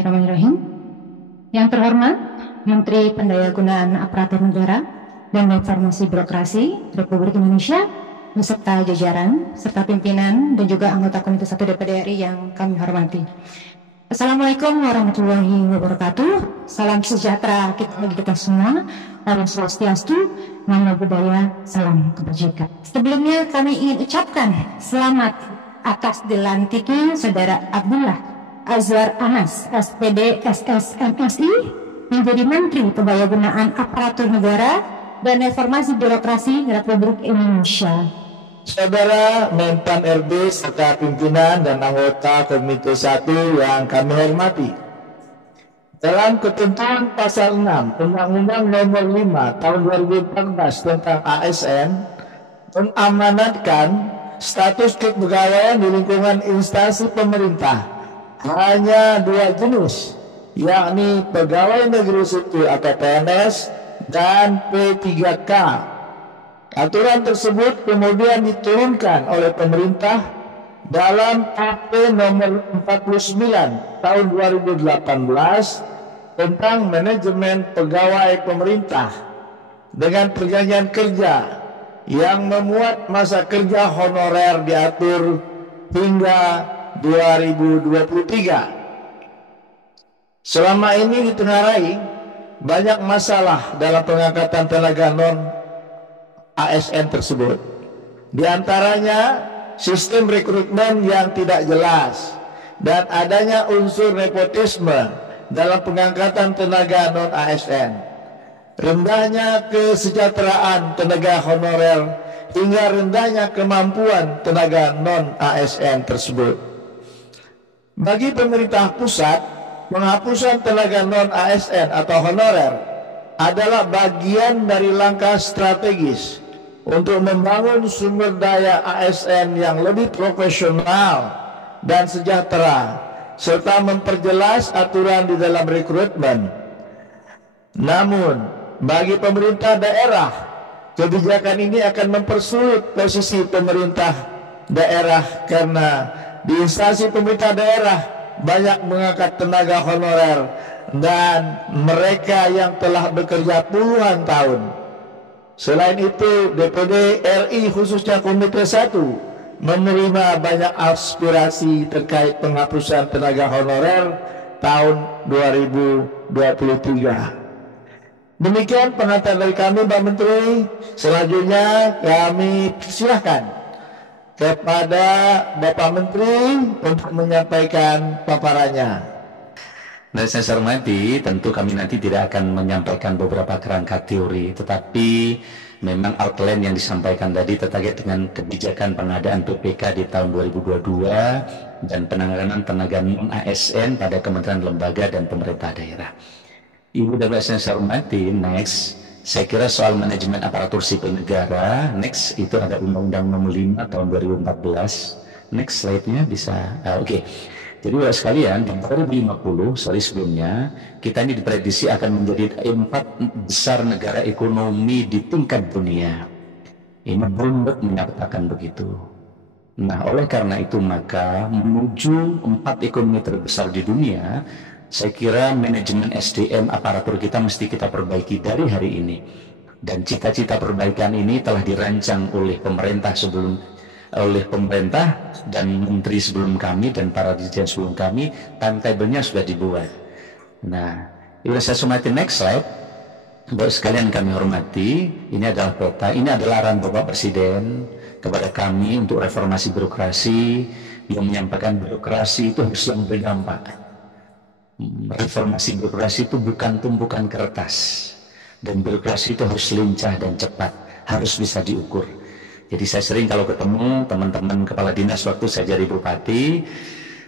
Bismillahirrahmanirrahim. Yang terhormat Menteri Pendayagunaan Aparatur Negara dan Reformasi Birokrasi Republik Indonesia beserta jajaran serta pimpinan dan juga anggota Komite 1 DPR RI yang kami hormati. Assalamualaikum warahmatullahi wabarakatuh. Salam sejahtera bagi kita semua. Om Swastiastu, Namo Buddhaya, salam kebajikan. Sebelumnya kami ingin ucapkan selamat atas dilantiknya Saudara Abdullah Azwar Anas, SPD SSMSI, menjadi Menteri Pendayagunaan Aparatur Negara dan Reformasi Birokrasi Republik Indonesia. Saudara Menpan RB serta pimpinan dan anggota Komite 1 yang kami hormati. Dalam ketentuan pasal 6 Undang-Undang Nomor 5 Tahun 2014 tentang ASN mengamanatkan status kepegawaian di lingkungan instansi pemerintah hanya dua jenis, yakni pegawai negeri sipil atau PNS dan P3K. Aturan tersebut kemudian diturunkan oleh pemerintah dalam PP nomor 49 tahun 2018 tentang manajemen pegawai pemerintah dengan perjanjian kerja yang memuat masa kerja honorer diatur hingga 2023. Selama ini ditengarai banyak masalah dalam pengangkatan tenaga non ASN tersebut. Di antaranya sistem rekrutmen yang tidak jelas dan adanya unsur nepotisme dalam pengangkatan tenaga non ASN. Rendahnya kesejahteraan tenaga honorer hingga rendahnya kemampuan tenaga non ASN tersebut. Bagi pemerintah pusat, penghapusan tenaga non ASN atau honorer adalah bagian dari langkah strategis untuk membangun sumber daya ASN yang lebih profesional dan sejahtera serta memperjelas aturan di dalam rekrutmen. Namun, bagi pemerintah daerah, kebijakan ini akan mempersulit posisi pemerintah daerah karena di instansi pemerintah daerah banyak mengangkat tenaga honorer dan mereka yang telah bekerja puluhan tahun. Selain itu, DPD RI khususnya Komite 1 menerima banyak aspirasi terkait penghapusan tenaga honorer tahun 2023. Demikian pengantar dari kami, Pak Menteri. Selanjutnya kami persilahkan kepada Bapak Menteri untuk menyampaikan paparannya. Dan saya hormati, tentu kami nanti tidak akan menyampaikan beberapa kerangka teori, tetapi memang outline yang disampaikan tadi terkait dengan kebijakan pengadaan PPK di tahun 2022 dan penanganan tenaga non-ASN pada kementerian lembaga dan pemerintah daerah. Ibu dan Bapak saya hormati, next, saya kira soal manajemen aparatur sipil negara, next itu ada Undang-Undang Nomor 5 tahun 2014. Next slide-nya bisa, oke. Jadi Bapak sekalian, di 2050, sebelumnya, kita ini diprediksi akan menjadi 4 besar negara ekonomi di tingkat dunia. Ini Bloomberg menyatakan begitu. Nah, oleh karena itu maka menuju 4 ekonomi terbesar di dunia, saya kira manajemen SDM aparatur kita mesti kita perbaiki dari hari ini. Dan cita-cita perbaikan ini telah dirancang oleh pemerintah dan menteri sebelum kami dan para dirjen sebelum kami, timetable-nya sudah dibuat. Nah, ini saya hormati, next slide. Bapak sekalian kami hormati, ini adalah peta, ini adalah arahan Bapak Presiden kepada kami untuk reformasi birokrasi yang menyampaikan birokrasi itu harus yang berdampak. Reformasi birokrasi itu bukan tumpukan kertas, dan birokrasi itu harus lincah dan cepat, harus bisa diukur. Jadi saya sering kalau ketemu teman-teman kepala dinas waktu saya jadi bupati,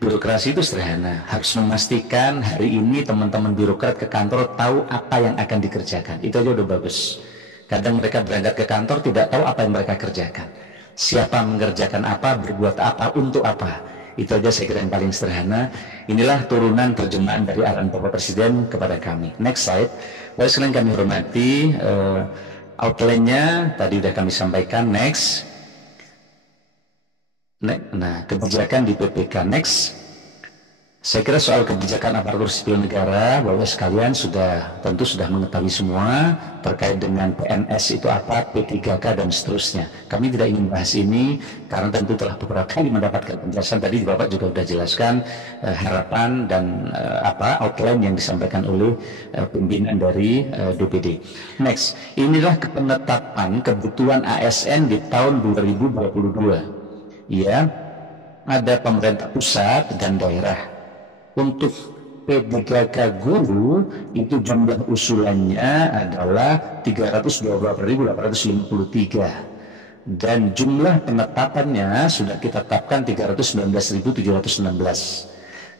birokrasi itu sederhana, harus memastikan hari ini teman-teman birokrat ke kantor tahu apa yang akan dikerjakan. Itu aja udah bagus. Kadang mereka berangkat ke kantor tidak tahu apa yang mereka kerjakan, siapa mengerjakan apa, berbuat apa, untuk apa. Itu aja saya kira yang paling sederhana. Inilah turunan terjemahan dari arahan Bapak Presiden kepada kami. Next slide. Bapak sekalian kami hormati, outline-nya tadi sudah kami sampaikan. Next. Nah, kebijakan di PPK. Next. Saya kira soal kebijakan aparatur sipil negara, Bapak sekalian tentu sudah mengetahui semua terkait dengan PNS itu apa, P3K dan seterusnya. Kami tidak ingin bahas ini karena tentu telah beberapa kali mendapatkan penjelasan. Tadi Bapak juga sudah jelaskan harapan dan outline yang disampaikan oleh pimpinan dari DPD. Next, inilah penetapan kebutuhan ASN di tahun 2022. Ya, ada pemerintah pusat dan daerah. Untuk P3K guru itu jumlah usulannya adalah 324.853 dan jumlah penetapannya sudah kita tetapkan 319.716.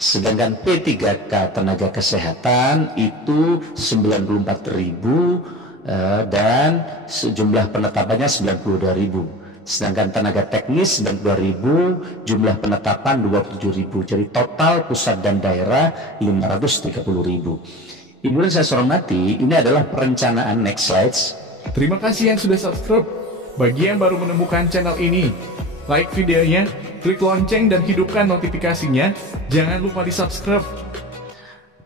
Sedangkan P3K tenaga kesehatan itu 94.000 dan sejumlah penetapannya 92.000. Sedangkan tenaga teknis 92.000, jumlah penetapan 27.000. Jadi total pusat dan daerah 530.000. Ibu dan saya hormati, ini adalah perencanaan. Next slides. Terima kasih yang sudah subscribe. Bagi yang baru menemukan channel ini, like videonya, klik lonceng dan hidupkan notifikasinya. Jangan lupa di subscribe.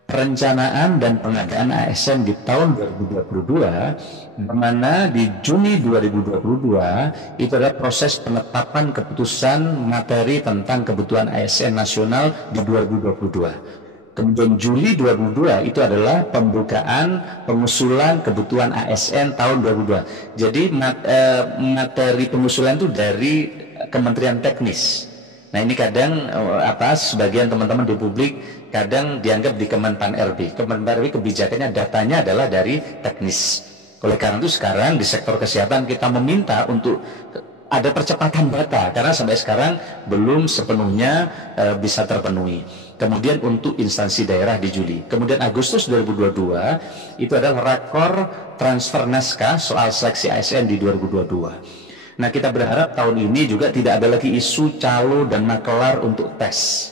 Perencanaan dan pengadaan ASN di tahun 2022, di mana di Juni 2022 itu adalah proses penetapan keputusan materi tentang kebutuhan ASN nasional di 2022. Kemudian Juli 2022 itu adalah pembukaan pengusulan kebutuhan ASN tahun 2022. Jadi materi pengusulan itu dari Kementerian Teknis. Nah ini kadang sebagian teman-teman di publik kadang dianggap di Kemenpan RB. Kemenpan RB kebijakannya, datanya adalah dari teknis. Oleh karena itu sekarang di sektor kesehatan kita meminta untuk ada percepatan data karena sampai sekarang belum sepenuhnya bisa terpenuhi. Kemudian untuk instansi daerah di Juli. Kemudian Agustus 2022 itu adalah rakor transfer naskah soal seleksi ASN di 2022. Nah kita berharap tahun ini juga tidak ada lagi isu calo dan makelar untuk tes.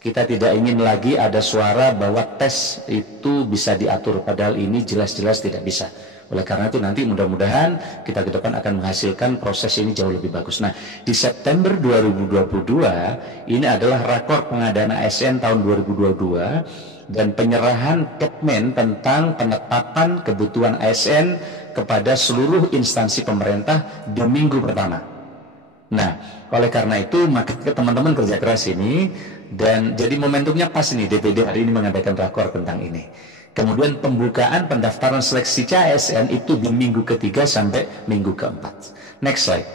Kita tidak ingin lagi ada suara bahwa tes itu bisa diatur, padahal ini jelas-jelas tidak bisa. Oleh karena itu nanti mudah-mudahan kita ke depan akan menghasilkan proses ini jauh lebih bagus. Nah di September 2022 ini adalah rakor pengadaan ASN tahun 2022 dan penyerahan Kepmen tentang penetapan kebutuhan ASN kepada seluruh instansi pemerintah di minggu pertama. Nah oleh karena itu maka teman-teman kerja keras ini, dan jadi momentumnya pas ini DPD hari ini mengadakan rakor tentang ini. Kemudian pembukaan pendaftaran seleksi CASN itu di minggu ketiga sampai minggu keempat. Next slide.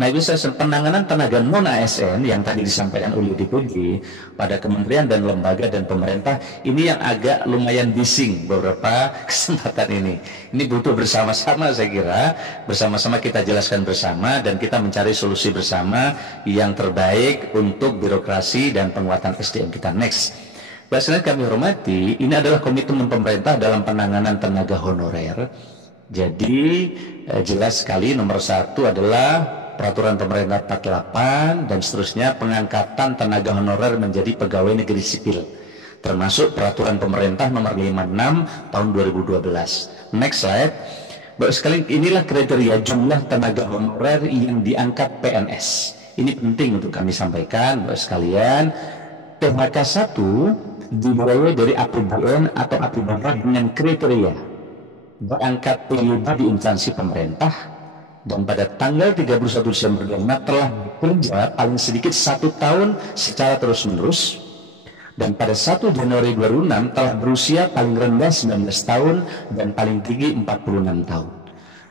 Nah itu penanganan tenaga non ASN yang tadi disampaikan oleh DPD pada kementerian dan lembaga dan pemerintah, ini yang agak lumayan bising beberapa kesempatan ini. Ini butuh bersama-sama, saya kira bersama-sama kita jelaskan bersama dan kita mencari solusi bersama yang terbaik untuk birokrasi dan penguatan SDM kita. Next. Bapak kami hormati, ini adalah komitmen pemerintah dalam penanganan tenaga honorer. Jadi jelas sekali nomor satu adalah peraturan pemerintah 48 dan seterusnya, pengangkatan tenaga honorer menjadi pegawai negeri sipil, termasuk peraturan pemerintah nomor 56 tahun 2012. Next slide. Bapak sekalian, inilah kriteria jumlah tenaga honorer yang diangkat PNS. Ini penting untuk kami sampaikan Bapak sekalian. PHK 1 dibiayai dari APBN atau APBN dengan kriteria berangkat PYD di instansi pemerintah, dan pada tanggal 31 Desember 2005 telah bekerja paling sedikit 1 tahun secara terus-menerus, dan pada 1 Januari 2006 telah berusia paling rendah 19 tahun dan paling tinggi 46 tahun.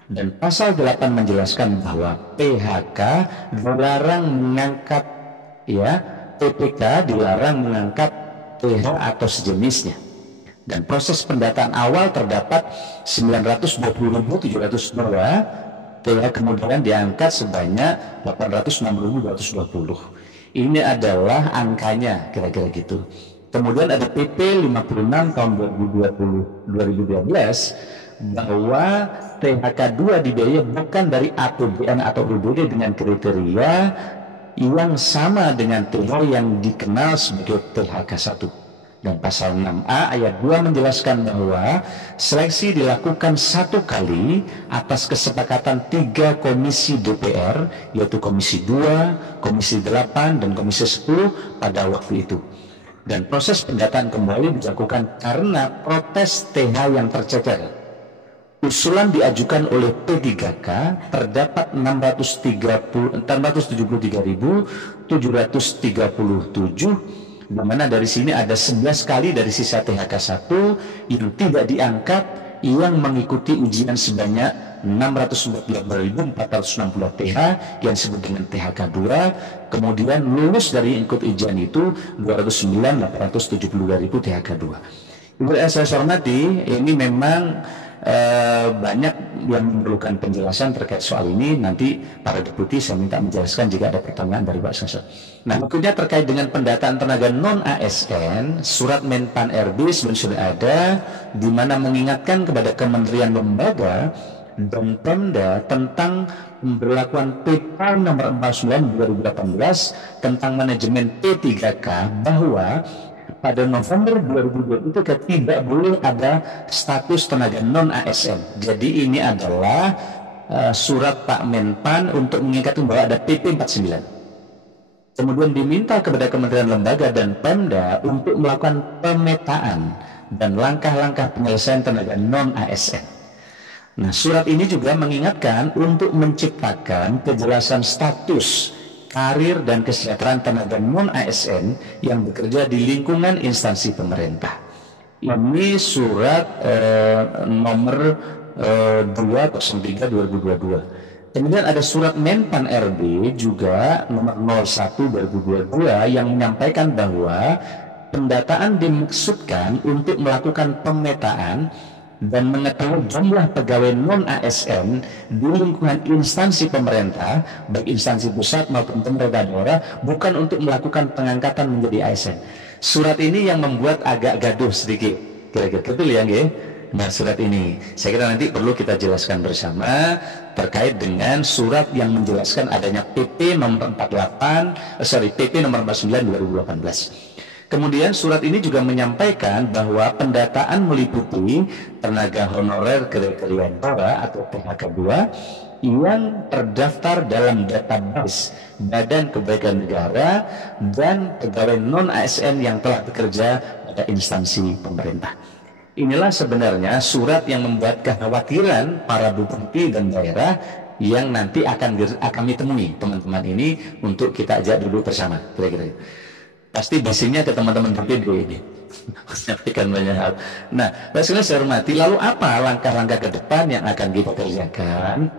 Dan pasal 8 menjelaskan bahwa PHK dilarang mengangkat, PPK dilarang mengangkat PH atau sejenisnya. Dan proses pendataan awal terdapat 920.702, kemudian diangkat sebanyak 860.220. Ini adalah angkanya kira-kira gitu. Kemudian ada PP 56 tahun 2012 bahwa PHK 2 dibiayai bukan dari APBN atau UBD dengan kriteria yang sama dengan TH yang dikenal sebagai PHK 1. Dan pasal 6A ayat 2 menjelaskan bahwa seleksi dilakukan 1 kali atas kesepakatan 3 komisi DPR, yaitu komisi 2, komisi 8, dan komisi 10 pada waktu itu. Dan proses pendataan kembali dilakukan karena protes TH yang tercecer. Usulan diajukan oleh P3K terdapat 673.737, di mana dari sini ada 11 kali dari sisa THK 1 yang tidak diangkat, yang mengikuti ujian sebanyak 614.460 TH yang disebut dengan THK 2, kemudian lulus dari ikut ujian itu 209.872.000 THK 2. Ibu saya hormati, ini memang banyak yang memerlukan penjelasan terkait soal ini. Nanti para deputi saya minta menjelaskan jika ada pertanyaan dari Pak Sensor. Nah, berikutnya terkait dengan pendataan tenaga non ASN, surat Menpan RB sebenarnya sudah ada, di mana mengingatkan kepada kementerian lembaga dan Pemda tentang pemberlakuan PP nomor 49 2018 tentang manajemen P3K, bahwa pada November 2020 itu tidak boleh ada status tenaga non ASN. Jadi ini adalah surat Pak Menpan untuk mengingatkan bahwa ada PP 49. Kemudian diminta kepada Kementerian Lembaga dan Pemda untuk melakukan pemetaan dan langkah-langkah penyelesaian tenaga non ASN. Nah, surat ini juga mengingatkan untuk menciptakan kejelasan status, karir dan kesejahteraan tenaga non ASN yang bekerja di lingkungan instansi pemerintah. Ini surat nomor 203/2022. Kemudian ada surat Menpan RB juga nomor 01/2022 yang menyampaikan bahwa pendataan dimaksudkan untuk melakukan pemetaan dan mengetahui jumlah pegawai non ASN di lingkungan instansi pemerintah, baik instansi pusat maupun pemerintah daerah, bukan untuk melakukan pengangkatan menjadi ASN. Surat ini yang membuat agak gaduh sedikit, kira-kira betul ya, nggih? Nah, surat ini saya kira nanti perlu kita jelaskan bersama terkait dengan surat yang menjelaskan adanya PP nomor 49 2018. Kemudian surat ini juga menyampaikan bahwa pendataan meliputi tenaga honorer kriteria 2 atau THK 2 yang terdaftar dalam database Badan Kebaikan Negara dan pegawai non ASN yang telah bekerja pada instansi pemerintah. Inilah sebenarnya surat yang membuat kekhawatiran para bupati dan daerah yang nanti akan kami temui teman-teman ini untuk kita ajak dulu bersama, kira-kira. Pasti basinya ke teman-teman DPD ini menyampaikan banyak hal. Nah, Bapak saya hormati, lalu apa langkah-langkah ke depan yang akan kita kerjakan?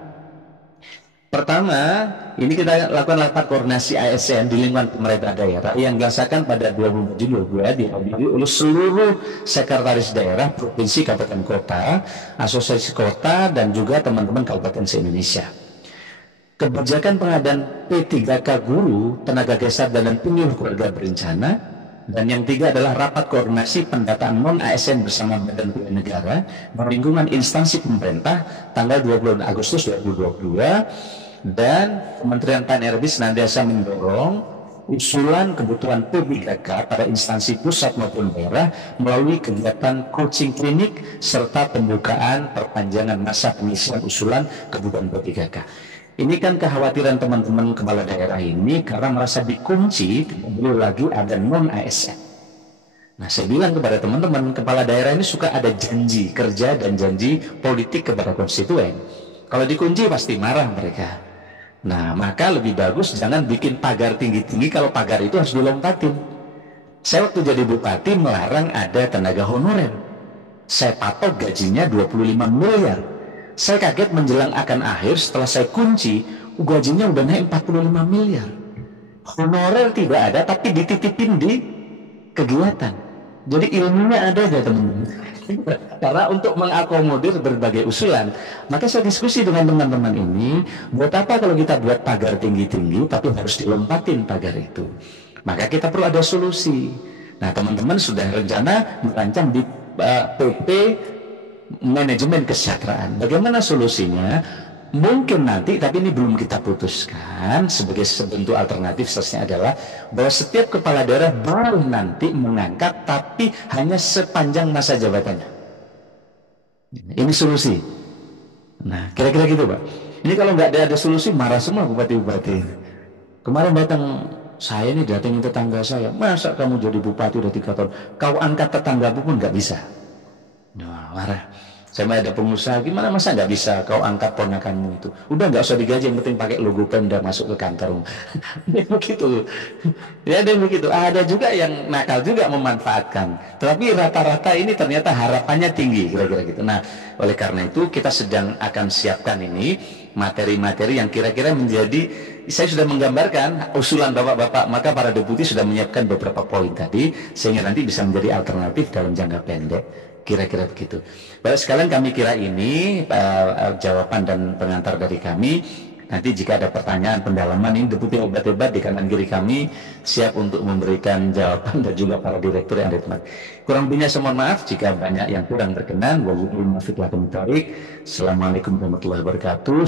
Pertama, ini kita lakukan rapat koordinasi ASN di lingkungan pemerintah daerah yang dilaksanakan pada 2022 dihadiri oleh seluruh sekretaris daerah, provinsi, kabupaten kota, asosiasi kota, dan juga teman-teman kabupaten se-Indonesia. Kebijakan pengadaan P3K guru, tenaga geser dan penyuluh keluarga berencana, dan yang tiga adalah rapat koordinasi pendataan non ASN bersama Badan Keuangan Negara di lingkungan instansi pemerintah tanggal 20 Agustus 2022, dan Kementerian PAN RB senantiasa mendorong usulan kebutuhan P3K pada instansi pusat maupun daerah melalui kegiatan coaching klinik serta pembukaan perpanjangan masa pengisian usulan kebutuhan P3K. Ini kan kekhawatiran teman-teman kepala daerah ini karena merasa dikunci, tidak boleh lagi ada non ASN. Nah, saya bilang kepada teman-teman kepala daerah ini suka ada janji kerja dan janji politik kepada konstituen. Kalau dikunci pasti marah mereka. Nah, maka lebih bagus jangan bikin pagar tinggi-tinggi kalau pagar itu harus dilompatin. Saya waktu jadi bupati melarang ada tenaga honorer. Saya patok gajinya 25 miliar. Saya kaget menjelang akan akhir setelah saya kunci, gajinya udah naik 45 miliar. Honorer tidak ada, tapi dititipin di kegiatan. Jadi ilmunya ada aja teman-teman. Karena untuk mengakomodir berbagai usulan, maka saya diskusi dengan teman-teman ini, buat apa kalau kita buat pagar tinggi-tinggi, tapi harus dilompatin pagar itu. Maka kita perlu ada solusi. Nah, teman-teman sudah rencana merancang di PP manajemen kesejahteraan. Bagaimana solusinya? Mungkin nanti, tapi ini belum kita putuskan. Sebagai sebentuk alternatif seterusnya adalah bahwa setiap kepala daerah baru nanti mengangkat, tapi hanya sepanjang masa jabatannya. Ini solusi. Nah, kira-kira gitu, Pak. Ini kalau nggak ada solusi, marah semua bupati-bupati. Kemarin datang Saya ini datengin tetangga saya, masa kamu jadi bupati udah 3 tahun, kau angkat tetanggamu pun nggak bisa. Nah, marah. Saya mah ada pengusaha, gimana masa nggak bisa kau angkat ponakanmu itu? Udah nggak usah digaji, yang penting pakai logo Pemda masuk ke kantor. Begitu. Ya ada begitu. Ada juga yang nakal juga memanfaatkan. Tapi rata-rata ini ternyata harapannya tinggi, kira-kira gitu. Nah, oleh karena itu kita sedang akan siapkan ini materi-materi yang kira-kira menjadi, saya sudah menggambarkan usulan bapak-bapak, maka para deputi sudah menyiapkan beberapa poin tadi sehingga nanti bisa menjadi alternatif dalam jangka pendek. Kira-kira begitu. Baik sekalian, kami kira ini jawaban dan pengantar dari kami. Nanti jika ada pertanyaan pendalaman, ini deputi hebat-hebat di kanan kiri kami siap untuk memberikan jawaban, dan juga para direktur yang ada di tempat. Kurang lebihnya saya mohon maaf jika banyak yang kurang berkenan. Wabillahi taufiq wal hidayah. Assalamualaikum warahmatullahi wabarakatuh.